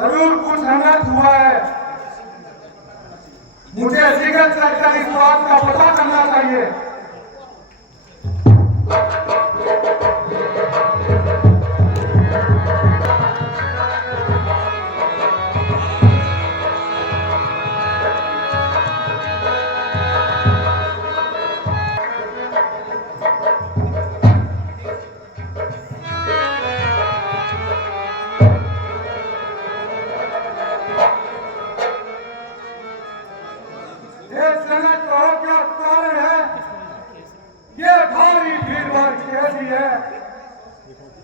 जरूर कुछ हंगात हुआ है। मुझे जिगर चलकर इस बात का पता करना चाहिए।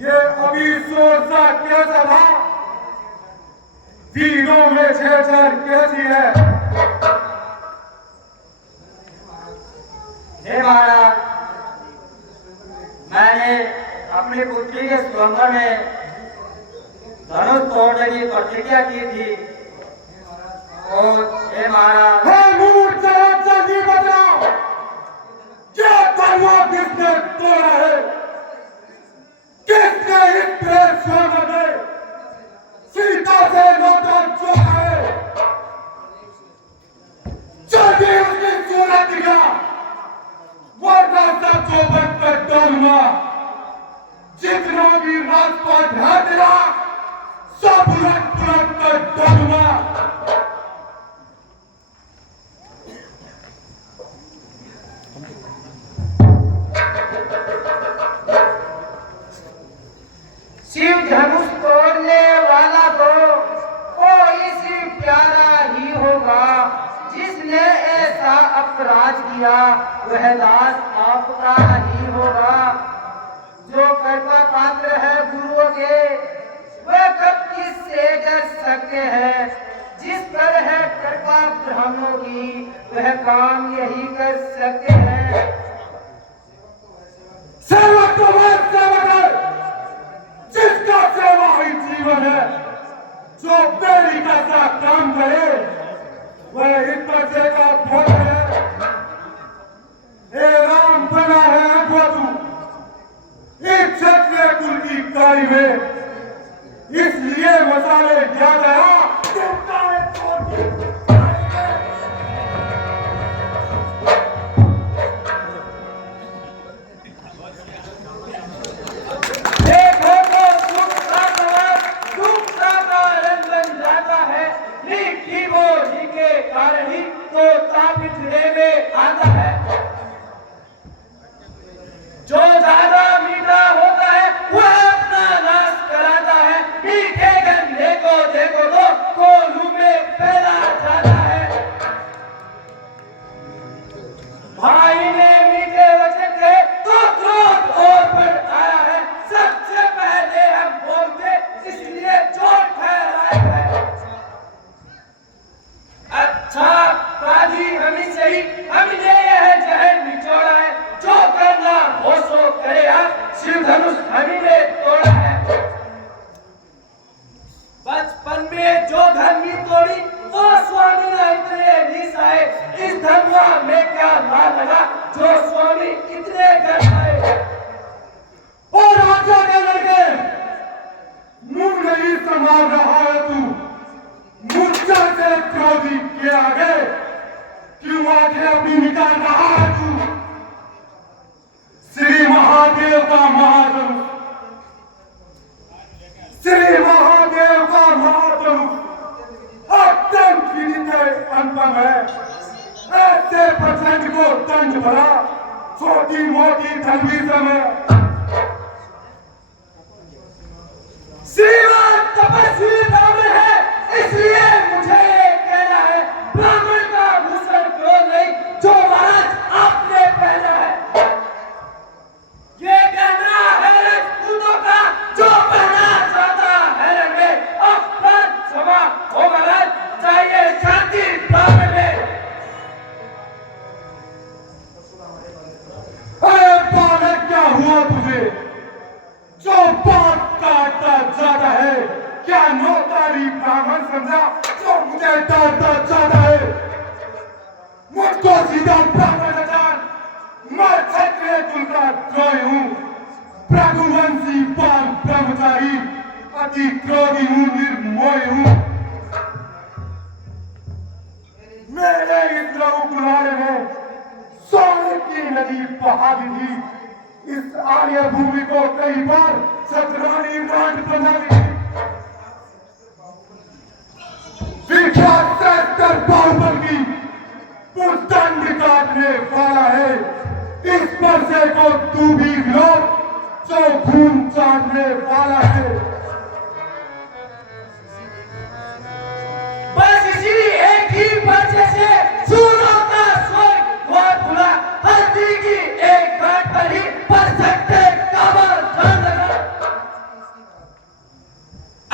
ये अभी सोचा कैसा था, वीरों में छेड़छाड़ कैसी है। हे महाराज, मैंने अपनी पुत्री के स्वयंवर में धनुष तोड़ने की प्रतिज्ञा की थी। और हे महाराज, जल्दी बताओ, क्या धनुष किसने तोड़ा है? किसने इस प्रेम में सीता से नाता जोड़ा है? जल्दी उसकी सूरत दिखा, वरना सब जो बनकर डालूंगा। जितना भी राजपाट है तेरा, सब उलट पुलट कर डालूंगा। शिव धनुष तोड़ने वाला तो कोई सी प्यारा ही होगा। जिसने ऐसा अपराध किया वह दास आपका ही होगा। जो कृपा पात्र है गुरुओं के, वह कब किससे डर सकते हैं। जिस पर है कृपा ब्राह्मणों की, वह काम यही कर सकते हैं। सेवक तो वह सेवक है जिसका सेवा ही जीवन है। जो तेरी का काम करे वह ईश्वर से का फल है। हे राम बना है अगुआ तू एक क्षत्रिय कुल की कारी में, इसलिए मसाले याद आया। तो तापिठरे में आता है। जो ज्यादा मीठा होता है वह अपना नाश कराता है। मीठे गन्ने को देखो तो कोलू में फैला जाता है। भाई ने मीठे वचन कहे तो क्रोध और बढ़ आया है। सबसे पहले हम बोलते इसलिए चोट फैलाए है। अच्छा पाजी हमें सही, हमने यह जहर निचोड़ा है। जो करना हो सो करे। शिव धनुष हमने तोड़ा है। बचपन में जो धनुष तोड़ी वो स्वामी ना इतने निशाए। इस धनुआ में क्या ना लगा जो स्वामी इतने गड़ाए। और राजा के लड़के मुंह नहीं संभाल रहा है तू। मुझसे से क्रोधी के आगे क्यों आगे अपनी निकाल रहा है तू? श्री महादेव का महाधनुष, श्री महादेव का महाधनुष अत्यंत विदित अनुपम है। ऐसे प्रचंड को दंड भरा छोटी मोटी धनवी समय श्रीमान तपस्वी ब्राह्मण है, इसलिए मुझे कहना है ब्राह्मण का भूषण क्यों नहीं जो महाराज आपने पहना है। ये कहना है राजपूतों का जो पहना जाता है रंगे। अपराध क्षमा हो महाराज, चाहिए शांति ब्राह्मण में। अरे बालक क्या हुआ तुझे जो बात काटता जाता है? क्या नौतारी ब्राह्मण समझा जो मुझे डांटता जाता है? मुझको सीधा ब्राह्मण जान, मैं क्षत्रिय कुल का द्रोही हूँ। रघुवंशी बाल ब्रह्मचारी, अति क्रोधी हूँ, निर्मोही हूँ। भी थी। इस आर्य भूमि को कई बार चक्रानी राज बना दी। विख्यात सेक्टर बाहुबल की पुस्तक काटने वाला है। इस पर्चे को तू भी लो जो खून चाटने वाला है। बस इसी एक ही पर्चे से सूरों का स्वर्ग द्वार खुला। हल्दी की एक गांठ पर ही पर सकते काबल जान लगा।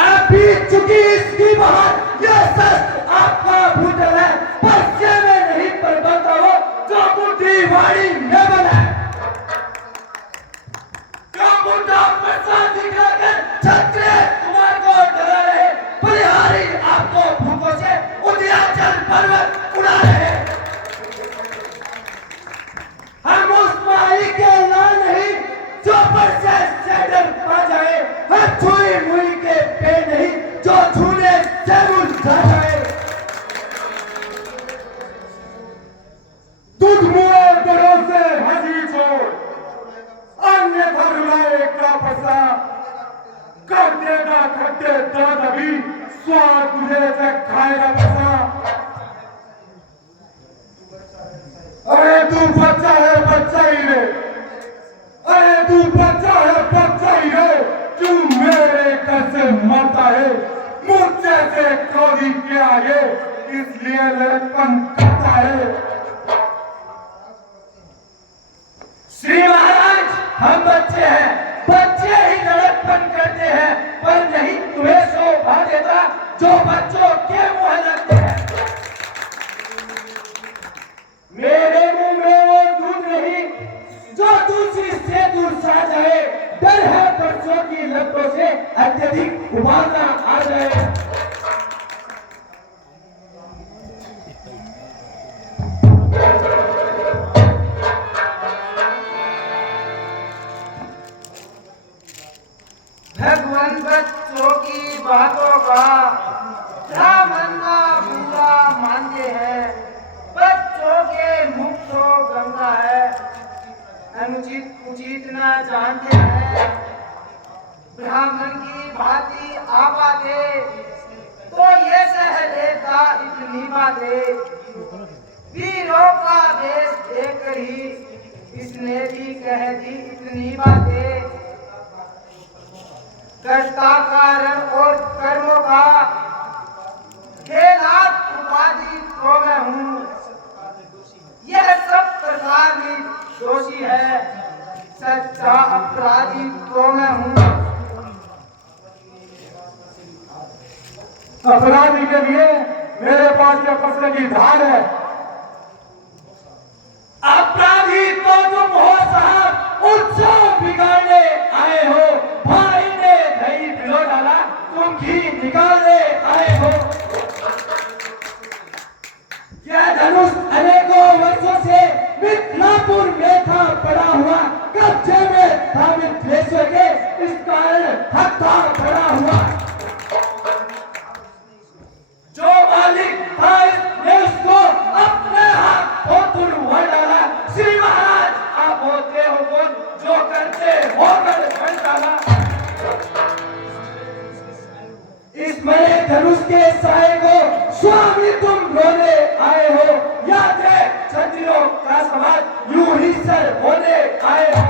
अब बीत चुकी इसकी बहार। यह शस्त्र आपका भूतल है, पर्चे में नहीं पर बनता हो जो मुट्ठी वाड़ी नेवल है। जो मुद्दा प्रसाद दिखाकर छत्रे कुमार को डरा रहे, बलिहारी आपको भूखों से उदयाचल पर्वत उड़ा रहे। हम उस माही के लाल नहीं जो पर से डर पा जाए। हम छुई मुई के पे नहीं जो छूने से मुझा जाए। दूध मुए भरोसे हंसी छोड़, अन्यथा रुलाए का फसा। कर देगा खट्टे दाद अभी, स्वाद तुझे से खाएगा फसा। अरे तू बच्चा है बच्चा ही रे, अरे तू बच्चा है बच्चा ही रे, क्यों मेरे घर से मरता है। मुझसे से क्रोधी क्या है, इसलिए लड़कपन करता है। श्री महाराज, हम बच्चे हैं, बच्चे ही लड़कपन करते हैं, पर नहीं तुम्हें शोभा देता जो बच्चों के मुंह लगते हैं। मेरे मुंह में वो दूध नहीं जो तुलसी से दूर सा जाए। डर है बच्चों की लतों से अत्यधिक उबालना आ जाए। भगवान बच्चों की बातों का ब्राह्मण का बुरा मानते हैं। बच्चों के मुख तो गंगा है, अनुचित उचित न जानते हैं। ब्राह्मण की भांति आबादे तो ये सह लेता इतनी बातें। वीरों का देश देखकर ही इसने भी कह दी इतनी बातें। कर्ता कारण और कर्मों का खेलात उपाधि तो मैं हूँ। यह सब प्रकार में दोषी है, सच्चा अपराधी तो मैं हूँ। अपराधी के लिए मेरे पास यह फसले की ढाल है। अपराधी तो तुम हो साहब, उत्सव बिगाड़ने आए हो। भाई ने दही पिलो डाला, तुम घी निकालने आए हो। यह धनुष अनेकों वर्षों से मिथिलापुर में था पड़ा हुआ। कब्जे में था मिथिलेश्वर के, इस कारण हत्था पड़ा हुआ। जो मालिक था इसने उसको अपने हाथों तुड़वा डाला। श्री महाराज, आप होते हो कौन जो करते हो कर डाला। इस मरे धनुष के साए को स्वामी तुम रोने आए हो। याद है क्षत्रियों का समाज यूं ही सर होने आए हो।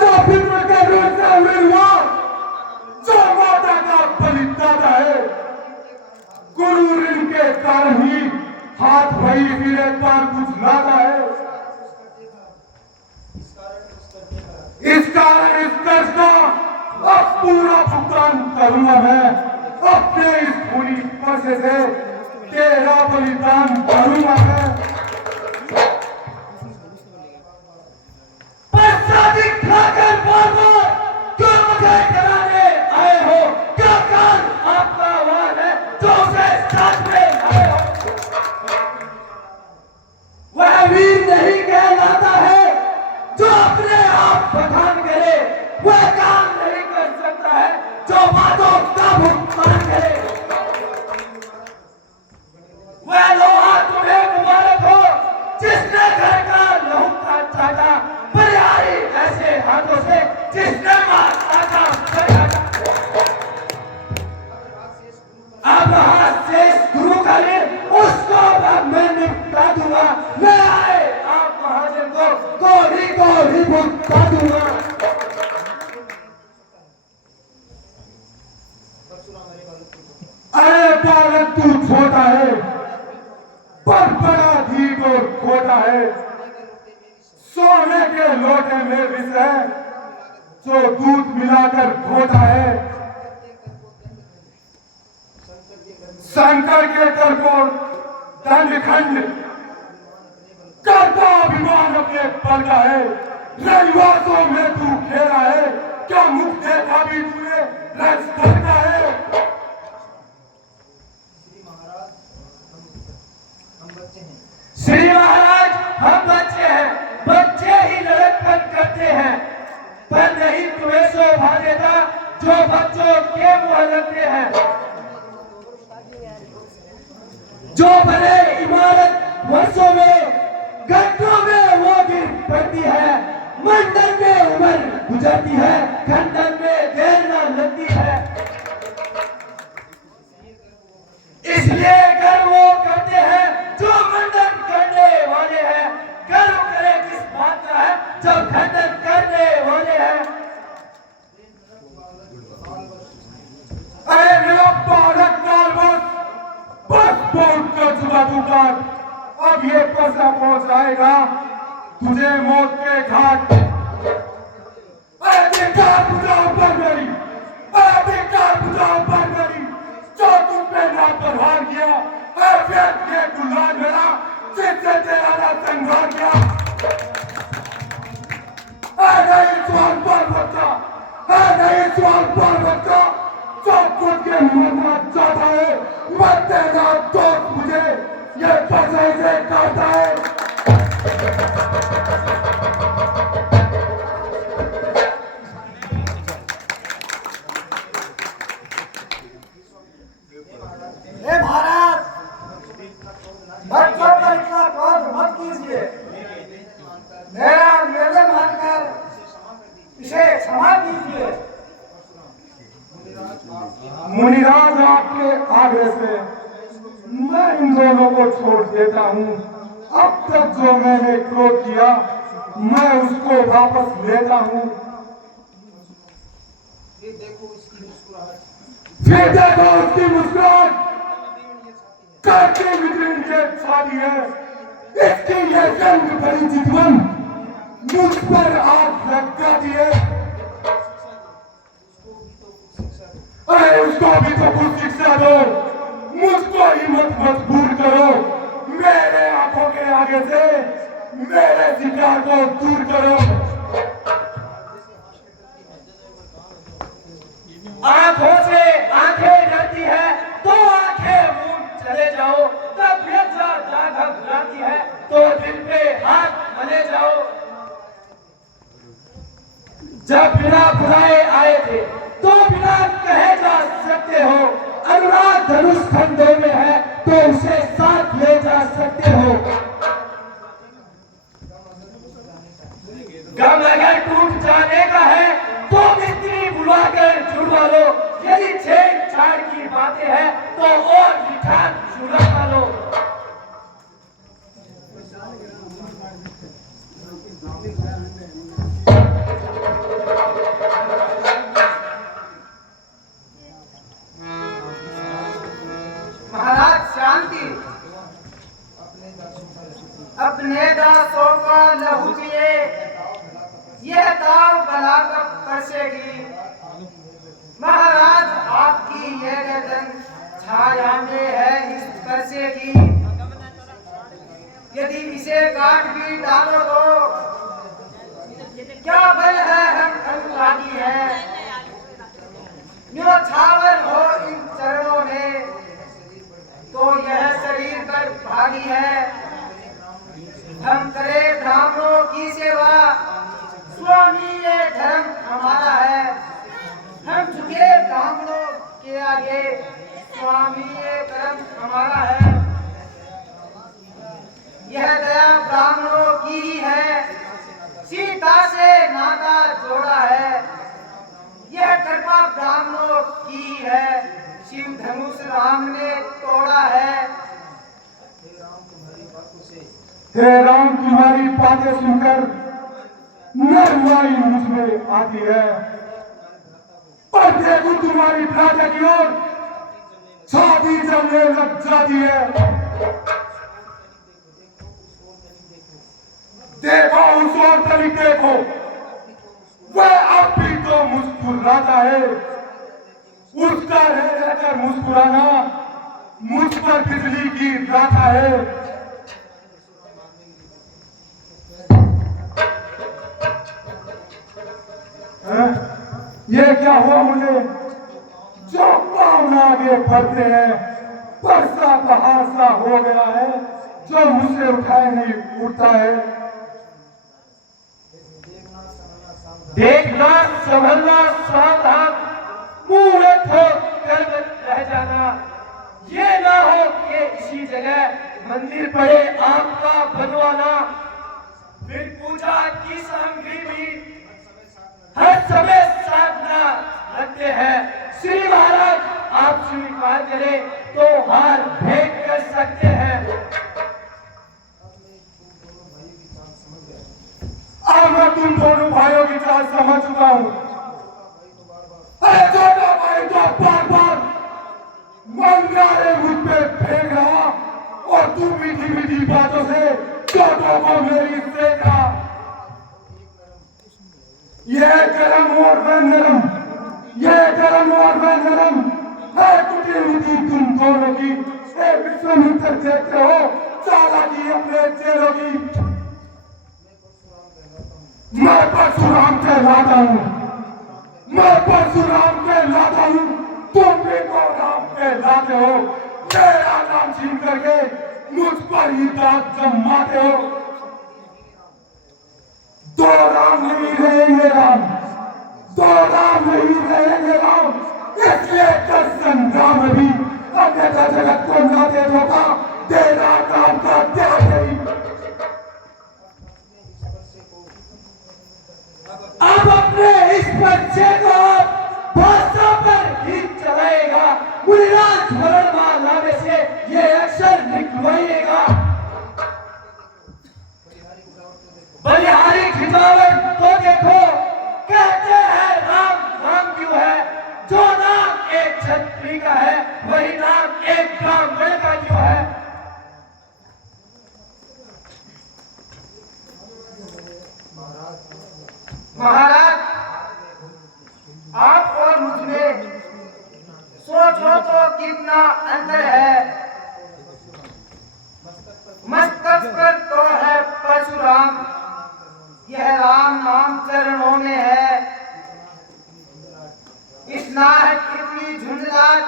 जो फिल्म के रूप से हुआ, जो माता का बलिदाता है, गुरु ऋण के कारण ही हाथ वही फिरे पर कुछ लाता है। इस कारण इस कर्ज का अब पूरा भुगतान करूंगा मैं। अपने इस पूरी पैसे से तेरा बलिदान करूंगा मैं। दिखाकर बार-बार क्यों मुझे डराने आए हो? क्या काल आपका वार है जो उसे साथ में आए हो? वह वीर नहीं कहलाता है जो अपने आप बखान करे। वह काम नहीं कर सकता है जो बातों का भुगतान करे। वह लोहा जो दूध मिलाकर धोता है, शंकर के कर को दंडखंड करता अभिमान अपने पर का है। रविवासों में तू खेला है, क्या मुख देखा भी तूने रजस्थल का है। श्री महाराज हम बच्चे हैं, बच्चे ही लड़कपन करते हैं, पर नहीं तुम्हें शोभा देता जो बच्चों के मुंह लगते हैं। जो बने इमारत वर्षों में, घंटों में वो गिर पड़ती है, मंडल में उम्र गुजरती है, खंडन में देर न लगती है। इसलिए गर्व वो करते हैं जो मंडन करने वाले हैं, गर्व करे किस बात का है जब खंडन करने वाले हैं। अरे मेरा बालक काल बस बोल कर चुका तू काट, अब ये पैसा पहुंच जाएगा तुझे मौत के घाट। अरे बेकार बुझाओ पर मेरी, अरे बेकार बुझाओ पर मेरी, जो तुम पे ना परवार किया, अरे ये गुलाम मेरा जिससे तेरा ना संघार किया। अरे नहीं सवाल पर बच्चा, अरे नहीं सवाल पर बच्चा, जो खुद के मरना चाहता है, मत देना दोस्त मुझे, ये पैसे से काटता है। महाराज बच्चों पर इतना क्रोध मत कीजिए, मेरा निवेदन मानकर इसे क्षमा कीजिए। मुनिराज आपके आगे से मैं इन दोनों को छोड़ देता हूँ। अब तक जो मैंने क्रोध किया मैं उसको वापस लेता हूँ। फिर देखो उसकी मुस्कुराहट करके वितरण के छाती है। इसकी ये जंग बड़ी चितवन मुझ पर आग लगाती है। अरे उसको भी तो कुछ शिक्षा दो, मुझको ही मत मजबूर करो, मेरे आंखों के आगे से मेरे शिकार को दूर करो। आंखों से आंखें डरती है तो आंखें मूंद चले जाओ, तबीयत ज्यादा घबराती है तो दिल पे हाथ मले जाओ। जब बिना बुलाए आए थे तो बिना कहे जा सकते हो, अनुराग धनुष खंडों में है तो उसे साथ ले जा सकते हो। गम अगर टूट जाने का है तो मिस्त्री बुलाकर जुड़वा लो, यदि छेड़छाड़ की बातें हैं तो और भी ठाक सुलझा लो। महाराज शांति, अपने दासों का लहू पिए, यह दाव बला कब कसेगी। महाराज आपकी यह गर्दन छाया में है इस करसे की, यदि इसे काट भी डालो तो क्या बल है हम अनुरागी है। यो छावर हो इन चरणों में तो यह शरीर पर भागी है। हम करे ब्राह्मणों की सेवा, स्वामी ये धर्म हमारा है। हम झुके ब्राह्मणों के आगे, स्वामी ये कर्म हमारा है। यह दया ब्राह्मणों की ही है, सीता से नाता जोड़ा है। यह कृपा ब्राह्मणों की ही है, शिव धनुष राम ने तोड़ा है। हे राम तुम्हारी बातें सुनकर नरमाई मुझ में आती है, पर देखो तुम्हारी प्राजा की ओर छाती जलने लग जाती है। देखो उस ओर तभी देखो, वह अब भी झुर्राता है, उसका रह रहकर मुस्कुराना मुझ पर बिजली गिराता है। ये क्या हुआ मुझे जो पाँव आगे बढ़ते हैं, बरसा पहाड़ सा हो गया है जो मुझसे उठाए नहीं उठता है। देखना संभलना सावधान, मुंह में ठोक कर रह जाना, ये ना हो कि इसी जगह मंदिर पड़े आपका बनवाना। फिर पूजा की सामग्री भी हर समय साधना रखते हैं। श्री महाराज आप स्वीकार करें तो हार भेंट कर सकते हैं। अब मैं तुम दोनों भाइयों की चाल समझ चुका हूँ। अरे छोटा भाई तो बार बार मंगारे मुझ पे फेंक रहा और तू मीठी मीठी बातों से छोटों को मेरी फेंक रहा। यह गरम और मैं नरम, यह गरम और मैं नरम है टूटी हुई तुम दोनों की। विश्वामित्र देखते हो चालाकी अपने चेलों की। मैं परशुराम कहलाता हूँ, मैं परशुराम कहलाता हूँ, तुम भी तो राम कहलाते हो। मेरा नाम छीन करके मुझ पर ही दांत जमाते हो। दो राम नहीं रहेंगे राम, दो राम नहीं रहेंगे राम, इसलिए कर संग्राम भी अन्यथा जगत को ना दे धोखा, तेरा नाम का त्याग नहीं। अब अपने इस बच्चे को भाषा पर ही चलाएगा, मुनिराज वर्णमाला में से ये अक्षर निकलवाइएगा। बलिहारी खिजावट तो देखो, कहते हैं राम नाम क्यों है, जो नाम एक क्षत्रिय का है वही नाम एक ब्राह्मण का क्यों है। महाराज आप और मुझ में सोचो तो कितना अंतर है। मस्तक पर तो है परशुराम, यह राम नाम चरणों में है। इतना है कितनी झुंझलाहट,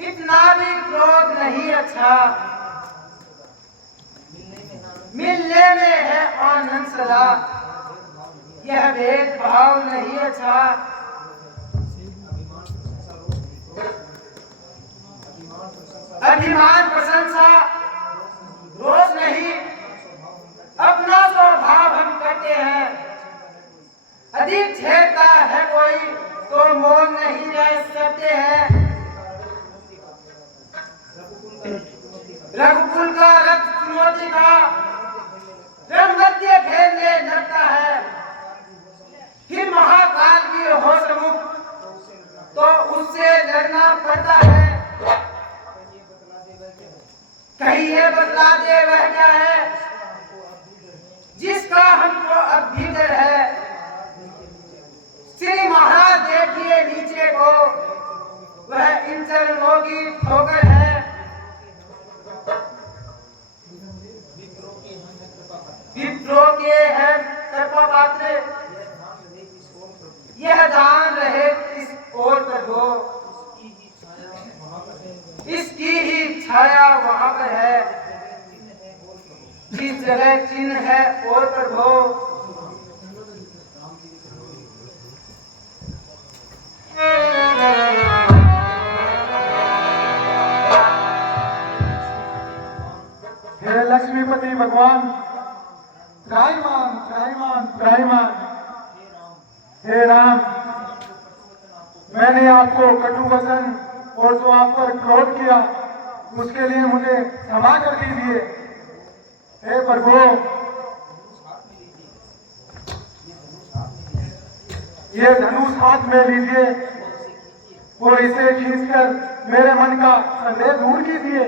इतना भी क्रोध नहीं अच्छा, मिलने में है आनंद सदा, यह भेदभाव नहीं अच्छा। अभिमान प्रशंसा रोज नहीं, अपना स्वभाव हम करते हैं। अधिक झेलता है कोई तो मौन नहीं रह सकते हैं। रघुकुल का रक्त चुनौती का मध्य घेरने लगता है, फिर महाकाल भी हो सम्मुख तो उससे लड़ना पड़ता है। कहिए बतला दे वह क्या है जिसका हमको अब भी डर है। श्री महाराज देखिए नीचे को, वह इन चरणों की ठोकर है। विप्रो के हैं कृपा पात्र, यह दान रहे इस ओर प्रभु, इसकी ही छाया वहां पर है, जिस जगह चिन्ह है और प्रभु। हे लक्ष्मीपति भगवान, त्राहिमाम त्राहिमाम त्राहिमाम। हे राम, मैंने आपको कटु वचन और जो आप पर क्रोध किया उसके लिए मुझे क्षमा कर दीजिए। हे प्रभु, ये धनुष हाथ में लीजिए और इसे खींचकर मेरे मन का संदेह दूर कीजिए।